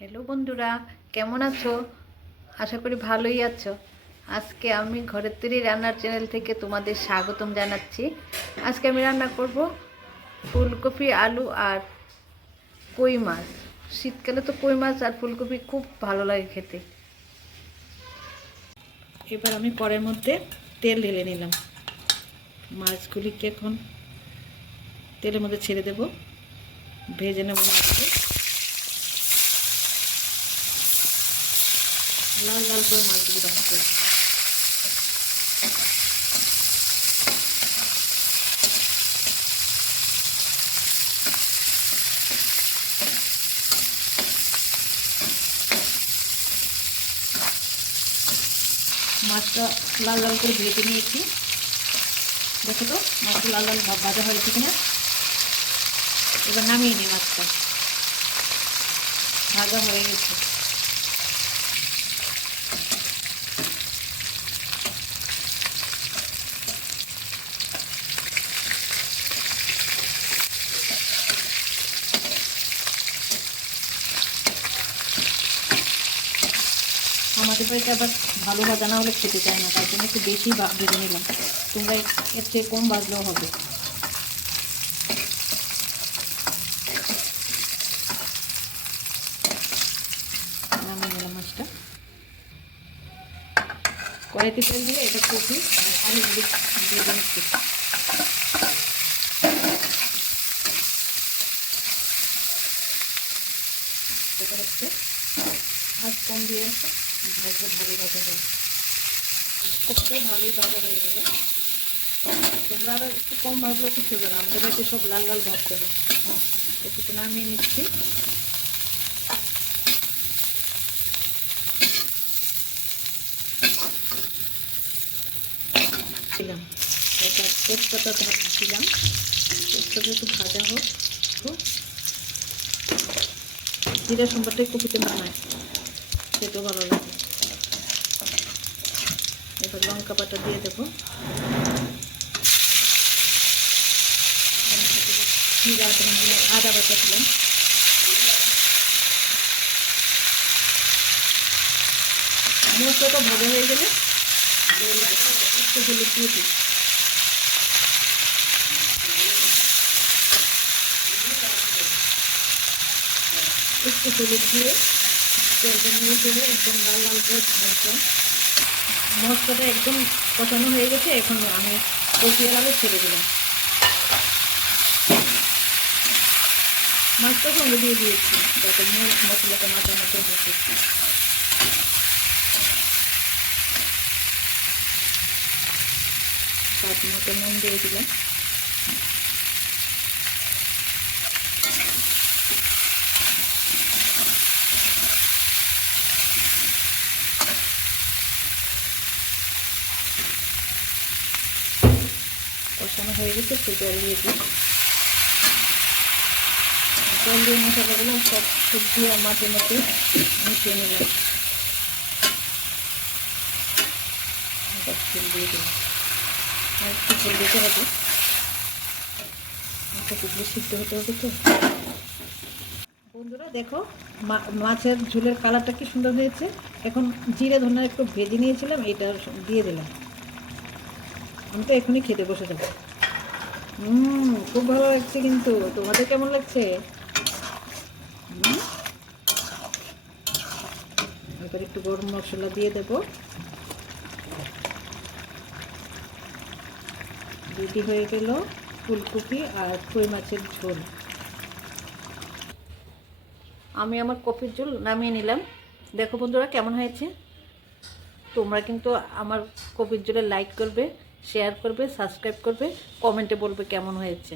Hello বন্ধুরা। কেমন আছো? আশা করি ভালোই আছো। আজকে আমি ঘরের তৈরি রান্নার চ্যানেল থেকে তোমাদের স্বাগতম জানাচ্ছি। আজকে আমি রান্না করব ফুলকপি, আলু আর কই মাছ। শীতকালে তো কই মাছ আর ফুলকপি খুব ভালো লাগে খেতে। এবার আমি কড়াইয়ের মধ্যে তেল ঢেলে নিলাম। মাছগুলিকে এখন তেলের মধ্যে ছেড়ে দেব। ভেজে নেব মাছগুলো। লাল লাল করে মাছগুলো হবে। মাছটা লাল লাল করে ভেজে নিয়েছি। দেখো তো, মাছটা লাল লাল ভাজা হয়েছে কিনা? এবার নামিয়ে নিই মাছটা। ভাজা হয়ে গেছে। আমাদের বাড়িতে আবার ভালো ভাজা না হলে খেতে চায় না তার জন্য একটু বেশি ভেজে নিলাম। তোমরা এর চেয়ে কম ভাজলেও হবে। নামিয়ে নিলাম মাছটা। কড়াইতে তেল দিয়ে এটা কপি আলু দিয়ে হচ্ছে কম দিয়ে ভাজলে ভালো ভাজা হয়। খুবটা ভালোই ভাজা হয়ে গেলে। তোমরা আরও একটু কম ভাজলেও কিছু হবে না। আমাদের বাড়িতে সব লাল লাল ভাজতে হবে একটু নামিয়ে নিচ্ছি। দিলাম। এটা একটু ভাজা হোক জিরা সম্বারটাই কপিতে মানায় খেতেও ভালো লাগে। এবার লঙ্কা পাতা দিয়ে দেবো। জিরা ধনিয়া আদা বাটা দিলাম। মশলাটা ভাজা হয়ে গেলে একটু হলুদ দিয়ে দিই। একটু হলুদ দিয়ে তেলটা নিয়ে চলে একদম লাল লাল করে ভাজলাম মশলাটা একদম কষানো হয়ে গেছে, এখন আমি কপিয়ে আলু ছেড়ে দিলাম। মাছটা সঙ্গে দিয়ে দিয়েছি, যাতে মশলাটা মাছের মধ্যে বসে তার মতো নুন দিয়ে দিলাম। কষানো হয়ে গেছে একটু জল দিয়ে দিই। জল দিয়ে মশলাগুলো সব সবজি আর মাছের মধ্যে মিশিয়ে নিলাম দিয়ে দিলাম। হতে তো। বন্ধুরা, দেখো মাছের ঝোলের কালারটা কি সুন্দর হয়েছে। এখন জিরে ধনে একটু ভেজে নিয়েছিলাম এটা দিয়ে দিলাম। আমি তো এখনই খেতে বসে যাব। হুম, খুব ভালো লাগছে কিন্তু। তোমাদের কেমন লাগছে? এবার একটু গরম মশলা দিয়ে দেবো। রেডি হয়ে গেল ফুলকপি আর কই মাছের ঝোল। আমি আমার কপির ঝোল নামিয়ে নিলাম। দেখো বন্ধুরা কেমন হয়েছে? তোমরা কিন্তু আমার কপির ঝোলে লাইক করবে। শেয়ার করবে সাবস্ক্রাইব করবে কমেন্টে বলবে কেমন হয়েছে।